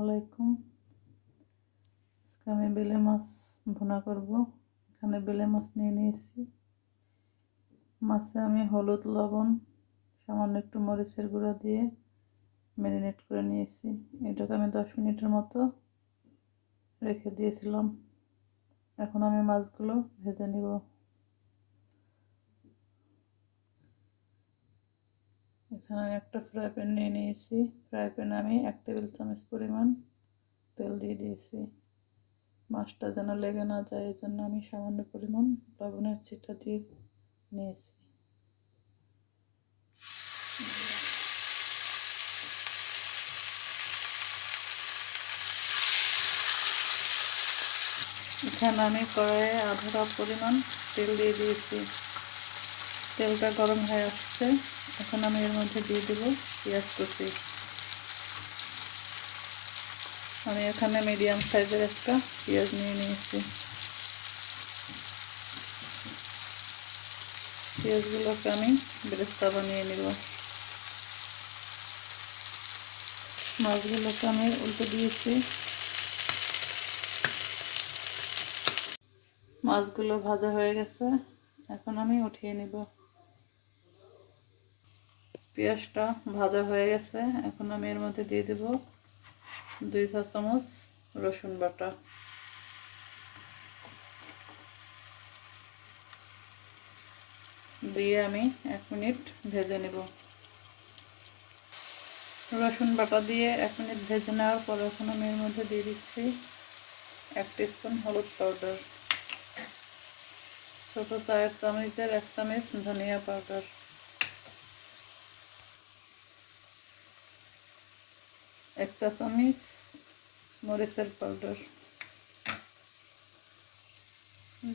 আলাইকুম। আজকে আমি বেলে মাছ ভুনা করব। এখানে বেলে মাছ নিয়ে নিয়েছি। মাছে আমি হলুদ, লবণ, সামান্য একটু মরিচের গুঁড়া দিয়ে ম্যারিনেট করে নিয়েছি। এটাকে আমি 10 মিনিটের মতো রেখে দিয়েছিলাম। এখন আমি মাছগুলো ভেজে নিব। এখানে আমি একটা ফ্রাই প্যান নিয়ে নিয়েছি। ফ্রাই প্যানে আমি 1 টেবিল চামচ পরিমাণ তেল দিয়ে দিয়েছি। মাছটা যেন লেগে না যায় এই জন্য আমি সামান্য পরিমাণ লবণের ছিটা দিয়ে নিয়েছি। এখানে আমি কড়াইয়ে আধা কাপ পরিমাণ তেল দিয়ে দিয়েছি। তেলটা গরম হয়ে আসছে। এখন আমি এর মধ্যে দিয়ে দেব পেঁয়াজ কুচি। আমি এখানে মিডিয়াম সাইজের একটা পেঁয়াজ নিয়ে নিয়েছি। পেঁয়াজগুলোকে আমি বেরেস্তা বানিয়ে নেব। মাছগুলোকে আমি উল্টে দিয়েছি। মাছগুলো ভাজা হয়ে গেছে। এখন আমি উঠিয়ে নেব। পেঁয়াজটা ভাজা হয়ে গেছে। এখন আমি এর মধ্যে দিয়ে দেব 2 চা চামচ রসুন বাটা। দিয়ে আমি 1 মিনিট ভেজে নেব। রসুন বাটা দিয়ে 1 মিনিট ভেজে নেওয়ার পর এখন আমি এর মধ্যে দিয়ে দিচ্ছি 1 টিস্পুন হলুদ পাউডার, ছোট চায়ের চামচের 1 চামচ ধনিয়া পাউডার, 1 চা চামচ মরিচের পাউডার,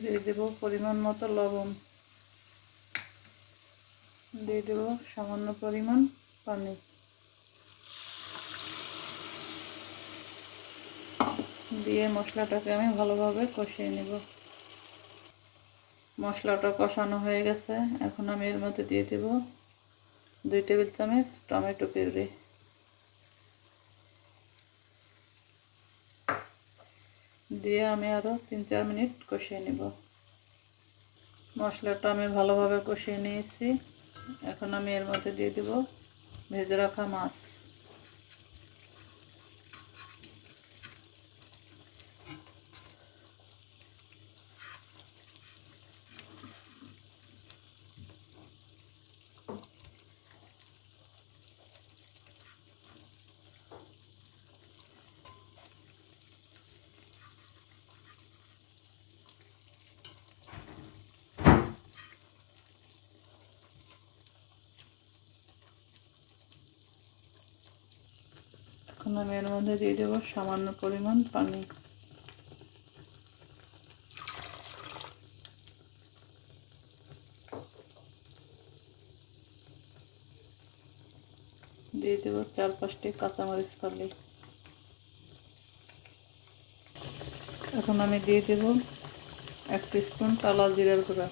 দিয়ে দেব পরিমাণ মতো লবণ, দিয়ে দেব সামান্য পরিমাণ পানি, দিয়ে মশলাটাকে আমি ভালোভাবে কষিয়ে নেব। মশলাটা কষানো হয়ে গেছে। এখন আমি এর মধ্যে দিয়ে দেব 2 টেবিল চামচ টমেটো পিউরি, দিয়ে আমি আরও 3-4 মিনিট কষিয়ে নেব। মশলাটা আমি ভালোভাবে কষিয়ে নিয়েছি। এখন আমি এর মধ্যে দিয়ে দেব ভেজে রাখা মাছ। এখন আমি এর মধ্যে দিয়ে দেব সামান্য পরিমাণ পানি। দিয়ে দেব 4-5টি কাঁচামরিচ ফালি। এখন আমি দিয়ে দেব 1 টিস্পুন কালো জিরার গুঁড়া।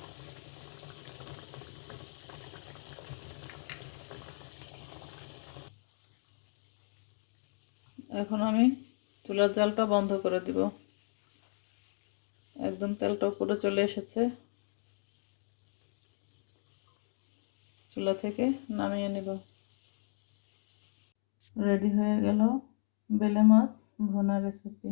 এখন আমি চুলার জালটা বন্ধ করে দিব। একদম তেলটা উপরে চলে এসেছে। চুলা থেকে নামিয়ে নেব। রেডি হয়ে গেল বেলে মাছ ভুনা রেসিপি।